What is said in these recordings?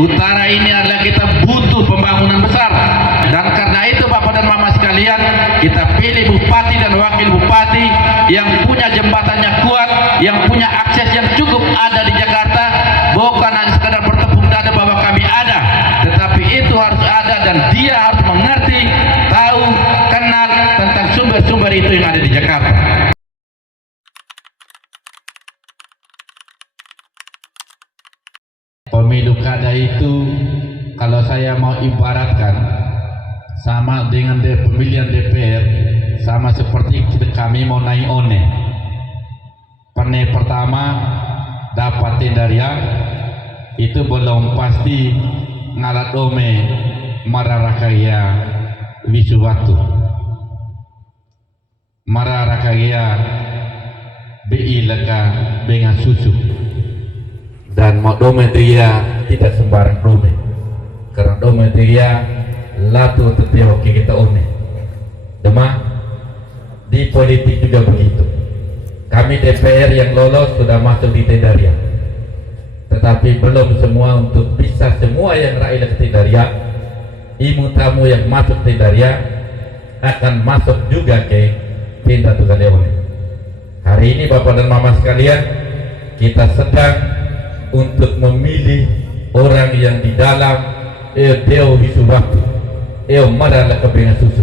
utara ini adalah kita butuh pembangunan besar, dan karena itu Bapak dan Mama sekalian, kita pilih bupati dan wakil bupati yang punya jembatannya kuat, yang punya akses yang cukup ada di Jakarta, bukan hanya sekadar bertepuk dada bahwa kami ada, tetapi itu harus ada dan dia harus mengerti, tahu, kenal tentang sumber-sumber itu yang ada di Jakarta. Pemilu kada itu kalau saya mau ibaratkan sama dengan pemilihan DPR, sama seperti kami mau naik one. Pane pertama dapat tendaria itu belum pasti ngalat ome mararakaya wisuwatu mararakaya beilaka dengan susu. Dan mau dome dia tidak sembarang dome, karena dome dia latu teteo kita one. Demang di politik juga begitu. Kami DPR yang lolos sudah masuk di tendaria, tetapi belum semua untuk bisa semua yang rakyat tendaria. Imu tamu yang masuk tendaria akan masuk juga ke tenda Tugaleone. Hari ini Bapak dan Mama sekalian, kita sedang untuk memilih orang yang di dalam deo hisu waktu madalah kepengen susu.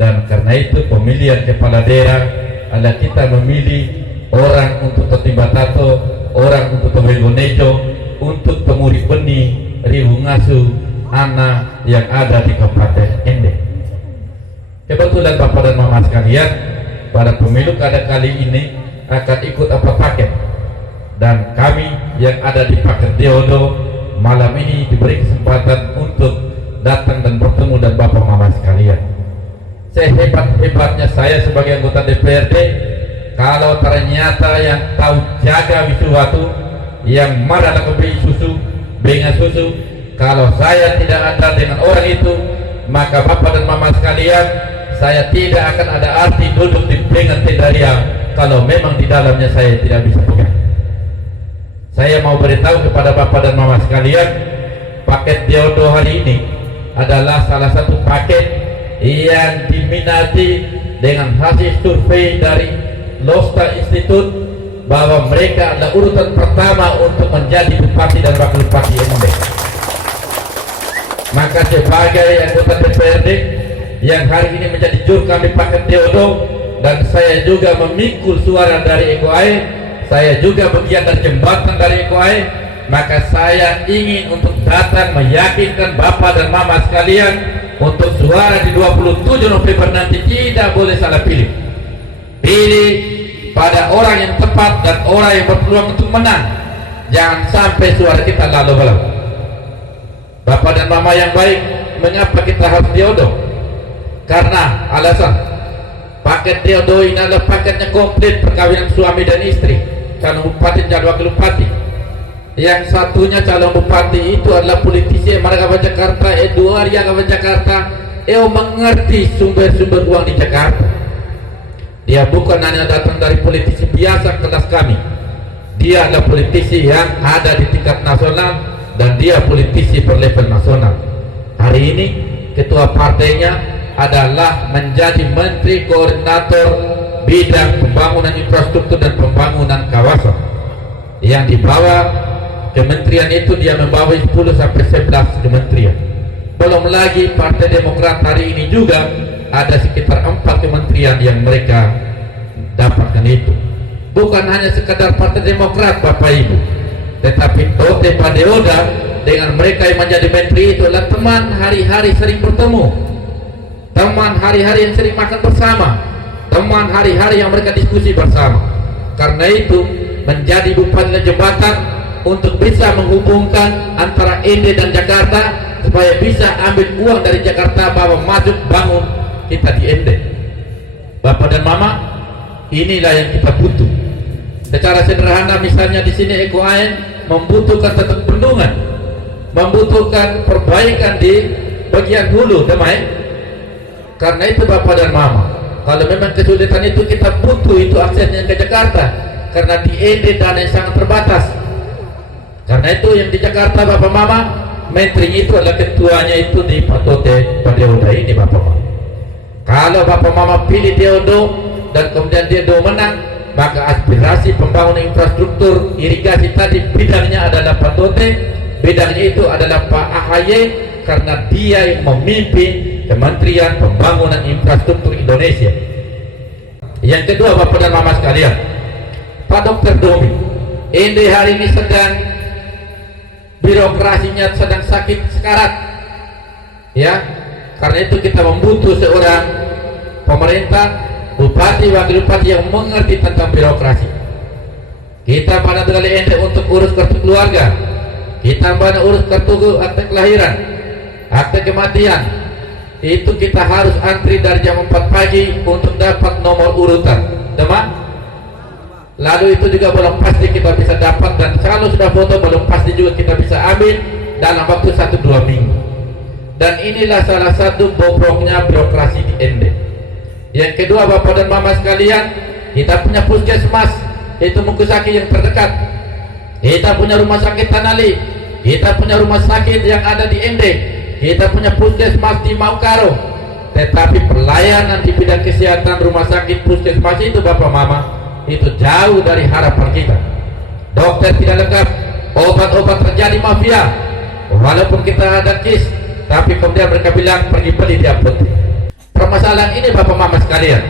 Dan karena itu pemilihan kepala daerah adalah kita memilih orang untuk Totimbatato, orang untuk Tobegonejo, untuk Temuri Beni, Ribu Ngasu, anak yang ada di Kabupaten Ende. Kebetulan Bapak dan Mama sekalian, pada pemilu kada kali ini akan ikut apa paket. Dan kami yang ada di Paket Deodo malam ini diberi kesempatan untuk datang dan bertemu dan Bapak Mama sekalian. Sehebat-hebatnya saya sebagai anggota DPRD, kalau ternyata yang tahu jaga wisuwatu, yang marah kebeli susu, benga susu, kalau saya tidak ada dengan orang itu, maka Bapak dan Mama sekalian, saya tidak akan ada arti duduk di bengan tendaria kalau memang di dalamnya saya tidak bisa pegang. Saya mau beritahu kepada Bapak dan Mama sekalian, paket Deodo hari ini adalah salah satu paket yang diminati dengan hasil survei dari Losta Institute bahwa mereka adalah urutan pertama untuk menjadi bupati dan wakil bupati Ende. Maka sebagai anggota DPRD yang hari ini menjadi jurkam di paket Deodo, dan saya juga memikul suara dari EKOAE, saya juga bagian dari jembatan dari EKOAE, maka saya ingin untuk datang meyakinkan Bapak dan Mama sekalian untuk suara di 27 November nanti tidak boleh salah pilih. Pilih pada orang yang tepat dan orang yang berpeluang untuk menang. Jangan sampai suara kita lalu-lalu. Bapak dan Mama yang baik, mengapa kita harus Deodo? Karena alasan paket Deodo ini adalah paketnya komplit perkawinan suami dan istri, calon bupati dan wakil bupati. Yang satunya calon bupati itu adalah politisi Marga Jakarta, Eduardo Marga Jakarta, mengerti sumber-sumber uang di Jakarta. Dia bukan hanya datang dari politisi biasa kelas kami, dia adalah politisi yang ada di tingkat nasional dan dia politisi berlevel nasional. Hari ini ketua partainya adalah menjadi menteri koordinator bidang pembangunan infrastruktur dan pembangunan kawasan, yang di bawah kementerian itu dia membawa 10 sampai 11 kementerian. Belum lagi Partai Demokrat hari ini juga ada sekitar 4 kementerian yang mereka dapatkan itu. Bukan hanya sekadar Partai Demokrat Bapak Ibu, tetapi Tote Padeoda dengan mereka yang menjadi menteri itu adalah teman hari-hari sering bertemu, teman hari-hari yang sering makan bersama, teman hari-hari yang mereka diskusi bersama. Karena itu menjadi bupati jembatan untuk bisa menghubungkan antara Ende dan Jakarta, supaya bisa ambil uang dari Jakarta bahwa masuk bangun kita di Ende. Bapak dan Mama, inilah yang kita butuh. Secara sederhana misalnya di sini EKOAE membutuhkan tetap bendungan, membutuhkan perbaikan di bagian hulu, damai. Karena itu Bapak dan Mama, kalau memang kesulitan itu kita butuh itu aksesnya ke Jakarta, karena di Ende dana yang sangat terbatas. Karena itu yang di Jakarta Bapak Mama, menterinya itu adalah ketuanya itu di Patote Padeuda ini Bapak Mama. Kalau Bapak Mama pilih Deodo dan kemudian Deodo menang, maka aspirasi pembangunan infrastruktur irigasi tadi bidangnya adalah Patote, bidangnya itu adalah Pak AHY, karena dia yang memimpin Kementerian Pembangunan Infrastruktur Indonesia. Yang kedua Bapak dan Mama sekalian, Pak Dr. Domi ini hari ini sedang birokrasinya sedang sakit sekarat, ya. Karena itu kita membutuh seorang pemerintah, bupati, wakil bupati yang mengerti tentang birokrasi. Kita pada Tegali Ende untuk urus kartu keluarga, kita pada urus kartu akte kelahiran, akte kematian, itu kita harus antri dari jam 4 pagi untuk dapat nomor urutan, teman. Lalu itu juga belum pasti kita bisa dapat, dan kalau sudah foto belum pasti juga kita bisa ambil dalam waktu 1-2 minggu. Dan inilah salah satu bobroknya birokrasi di Ende. Yang kedua Bapak dan Mama sekalian, kita punya puskesmas itu Mukusaki yang terdekat, kita punya rumah sakit Tanali, kita punya rumah sakit yang ada di Ende, kita punya puskesmas di Maukaro, tetapi pelayanan di bidang kesehatan rumah sakit puskesmas itu Bapak Mama itu jauh dari harapan kita. Dokter tidak lengkap, obat-obat terjadi mafia, walaupun kita ada kis, tapi kemudian mereka bilang pergi beli di apotek. Permasalahan ini Bapak Mama sekalian,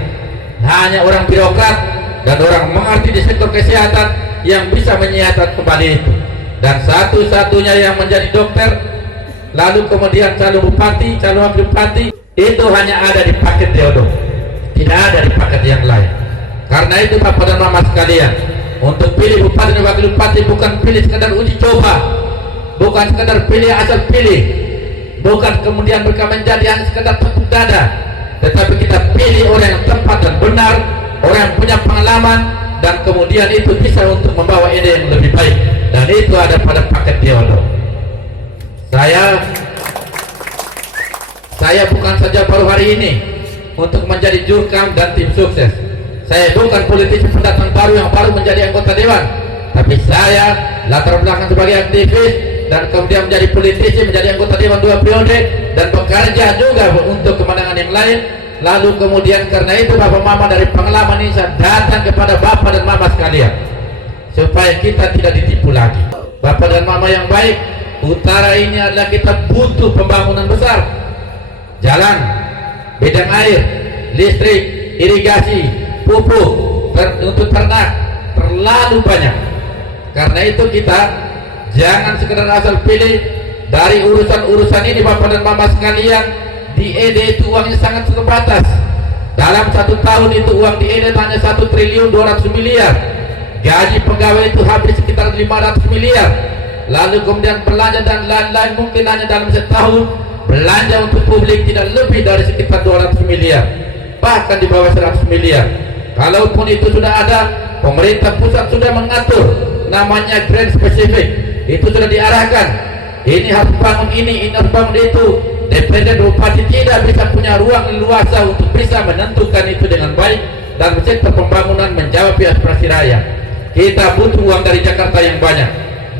hanya orang birokrat dan orang mengerti di sektor kesehatan yang bisa menyehatkan kembali itu. Dan satu-satunya yang menjadi dokter, lalu kemudian calon bupati, calon wakil bupati, itu hanya ada di paket Deodo, tidak ada di paket yang lain. Karena itu Bapak dan Mama sekalian, untuk pilih bupati dan wakil bupati bukan pilih sekadar uji coba, bukan sekadar pilih asal pilih, bukan kemudian mereka menjadi hanya sekadar tepuk dada, tetapi kita pilih orang yang tepat dan benar, orang yang punya pengalaman, dan kemudian itu bisa untuk membawa ide yang lebih baik, dan itu ada pada paket Deodo. Saya bukan saja baru hari ini untuk menjadi jurkam dan tim sukses. Saya bukan politisi pendatang baru yang baru menjadi anggota dewan, tapi saya latar belakang sebagai aktivis dan kemudian menjadi politisi, menjadi anggota dewan 2 periode, dan bekerja juga untuk kemenangan yang lain. Lalu kemudian karena itu Bapak Mama, dari pengalaman ini saya datang kepada Bapak dan Mama sekalian supaya kita tidak ditipu lagi. Bapak dan Mama yang baik, utara ini adalah kita butuh pembangunan besar, jalan, bidang air, listrik, irigasi, pupuk untuk ternak, terlalu banyak. Karena itu kita jangan sekedar asal pilih dari urusan-urusan ini Bapak dan Mama sekalian. Di ED itu uangnya sangat terbatas. Dalam 1 tahun itu uang di ED hanya 1.200 triliun. Gaji pegawai itu habis sekitar 500 miliar. Lalu kemudian belanja dan lain-lain mungkin hanya dalam setahun belanja untuk publik tidak lebih dari sekitar 200 miliar, bahkan di bawah 100 miliar. Kalaupun itu sudah ada, pemerintah pusat sudah mengatur namanya grant spesifik, itu sudah diarahkan, ini harus bangun ini harus bangun itu. DPD Bupati tidak bisa punya ruang leluasa untuk bisa menentukan itu dengan baik, dan sektor pembangunan menjawab aspirasi rakyat. Kita butuh uang dari Jakarta yang banyak,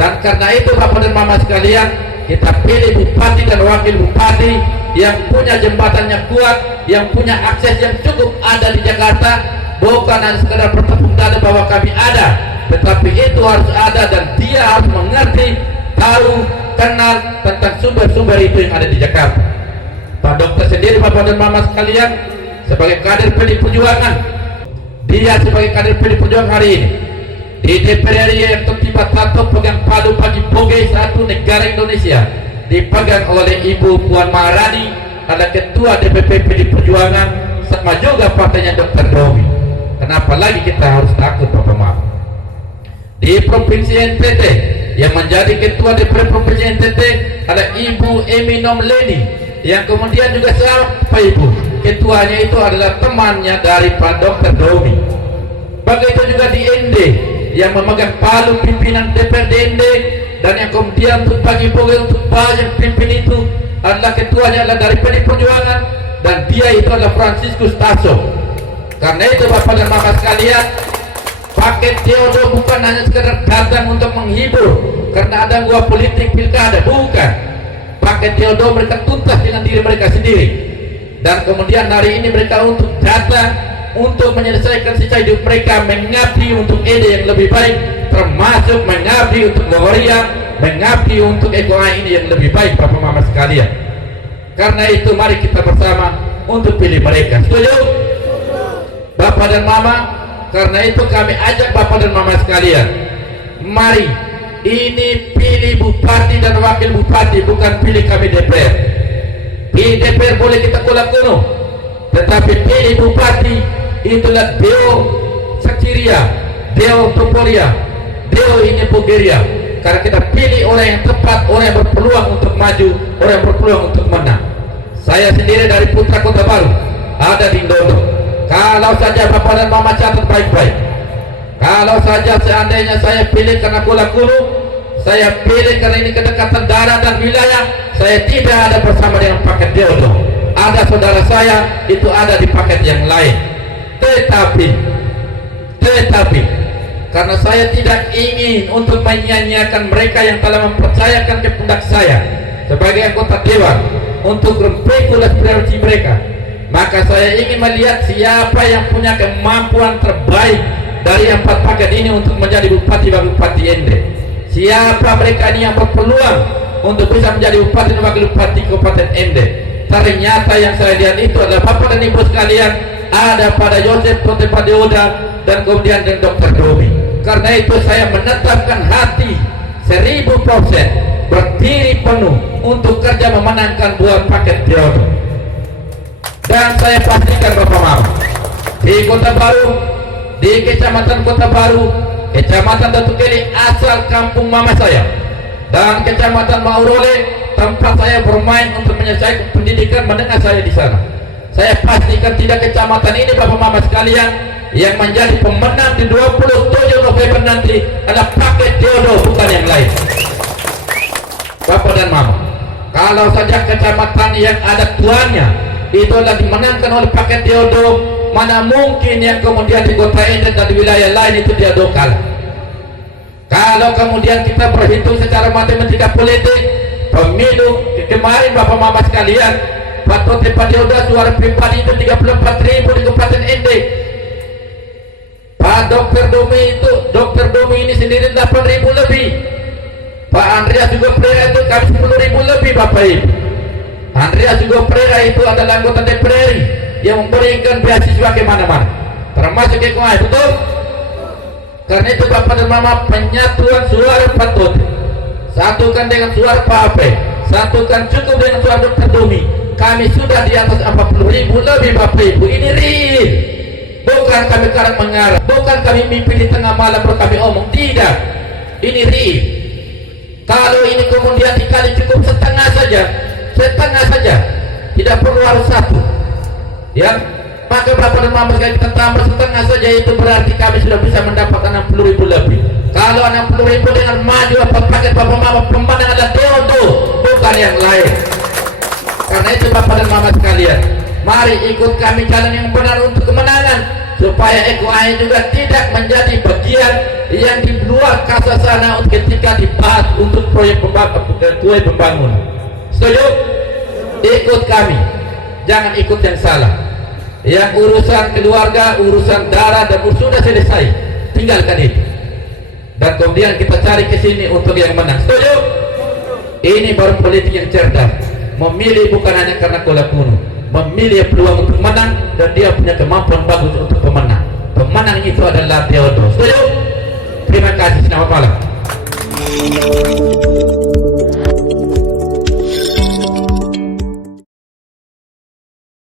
dan karena itu Bapak dan Mama sekalian, kita pilih bupati dan wakil bupati yang punya jembatan yang kuat, yang punya akses yang cukup ada di Jakarta, bukan hanya sekedar bertepuk dada bahwa kami ada, tetapi itu harus ada dan dia harus mengerti, tahu, kenal tentang sumber-sumber itu yang ada di Jakarta. Pak Dokter sendiri Bapak dan Mama sekalian sebagai kader PDI Perjuangan, dia sebagai kader PDI Perjuangan hari ini di DPR RI yang tertiba tato pegang palu pagi boge satu negara Indonesia, dipegang oleh Ibu Puan Maharani, ada ketua DPP PDI Perjuangan, sama juga partainya Dr. Domi. Kenapa lagi kita harus takut Bapak Mama? Di Provinsi NTT yang menjadi ketua DPR Provinsi NTT ada Ibu Eminom Leni, yang kemudian juga siapa Ibu? Ketuanya itu adalah temannya dari Pak Dr. Domi. Begitu juga di ND yang memegang palu pimpinan DPRD ND, dan yang kemudian untuk pagi-pagi untuk banyak pimpin itu adalah ketuanya adalah dari PDI Perjuangan, dan dia itu adalah Franciscus Tasso. Karena itu Bapak dan Mama sekalian, paket Theodore bukan hanya sekedar datang untuk menghibur karena ada gua politik pilkada, bukan. Paket Theodore mereka tuntas dengan diri mereka sendiri, dan kemudian hari ini mereka untuk datang untuk menyelesaikan sisa hidup mereka, mengabdi untuk ide yang lebih baik, termasuk mengabdi untuk Gloria, mengabdi untuk EKOI ini yang lebih baik, Bapak Mama sekalian. Karena itu mari kita bersama untuk pilih mereka. Setuju? Bapak dan Mama, karena itu kami ajak Bapak dan Mama sekalian, mari ini pilih bupati dan wakil bupati, bukan pilih kami DPR. Pilih DPR boleh kita kulak kuno, tetapi pilih bupati itulah Deo Sakiria, Deo Toporia, Deo ini Bulgaria. Karena kita pilih orang yang tepat, orang yang berpeluang untuk maju, orang yang berpeluang untuk menang. Saya sendiri dari Putra Kota Baru, ada di Indodo. Kalau saja Bapak dan Mama catat baik-baik, kalau saja seandainya saya pilih karena kula kulu, saya pilih karena ini kedekatan daerah dan wilayah, saya tidak ada bersama dengan paket Theodore. Ada saudara saya itu ada di paket yang lain. Tetapi karena saya tidak ingin untuk menyanyiakan mereka yang telah mempercayakan kepada saya sebagai anggota dewan untuk memperkuat aspirasi mereka, maka saya ingin melihat siapa yang punya kemampuan terbaik dari 4 paket ini untuk menjadi bupati dan bupati Ende. Siapa mereka ini yang berpeluang untuk bisa menjadi bupati dan wakil bupati Kabupaten Ende. Ternyata yang saya lihat itu adalah Bapak dan Ibu sekalian, ada pada Yosef Tote Padioda dan kemudian dengan Dr. Domi. Karena itu saya menetapkan hati 1000% berdiri penuh untuk kerja memenangkan 2 paket Theodore. Dan saya pastikan Bapak Mama, di Kota Baru, di Kecamatan Kota Baru, Kecamatan Datu Keli asal kampung mama saya, dan Kecamatan Maurole tempat saya bermain untuk menyelesaikan pendidikan menengah saya di sana. Saya pastikan tidak kecamatan ini Bapak Mama sekalian yang menjadi pemenang di 27 November nanti adalah paket Theodore, bukan yang lain. Bapak dan Mama, kalau saja kecamatan yang ada tuannya itu adalah dimenangkan oleh paket Theodore, mana mungkin yang kemudian di kota Ende dan di wilayah lain itu Theodore kalah. Kalau kemudian kita berhitung secara matematika politik, pemilu kemarin Bapak Mama sekalian, Pak Tote Padioda suara pribadi itu 34.000 di Kabupaten Ende. Pak Dr. Domi ini sendiri 8.000 lebih. Pak Andreas juga Pereira itu kami 10.000 lebih Bapak Ibu. Andreas juga Pereira itu adalah anggota DPR yang memberikan beasiswa ke mana-mana, termasuk ke Kuai, betul? Karena itu Bapak dan Mama, penyatuan suara Pak Tote satukan dengan suara Pak Ape, satukan cukup dengan suara Dr. Domi. Kami sudah di atas 40.000 lebih Bapak Ibu. Ini real, bukan kami karang mengarang, bukan kami mimpi di tengah malam baru kami omong, tidak. Ini real. Kalau ini kemudian dikali cukup setengah saja, tidak perlu harus 1, ya. Maka Bapak dan Mama sekalian, kita tambah setengah saja, itu berarti kami sudah bisa mendapatkan 60.000 lebih. Kalau 60.000 dengan maju apa paket Bapak Mama, pemenang adalah Theodore, bukan yang lain. Karena itu Bapak dan Mama sekalian, mari ikut kami jalan yang benar untuk kemenangan, supaya EKOI juga tidak menjadi bagian yang di luar kasa sana ketika dibahas untuk proyek pembangunan. Setuju? Ikut kami, jangan ikut yang salah. Yang urusan keluarga, urusan darah dan sudah selesai, tinggalkan itu. Dan kemudian kita cari ke sini untuk yang menang. Setuju? Ini baru politik yang cerdas. Memilih bukan hanya karena kola kuno, memilih peluang untuk menang, dan dia punya kemampuan bagus untuk pemenang. Pemenang itu adalah Theodore. Setuju? Terima kasih. Selamat malam.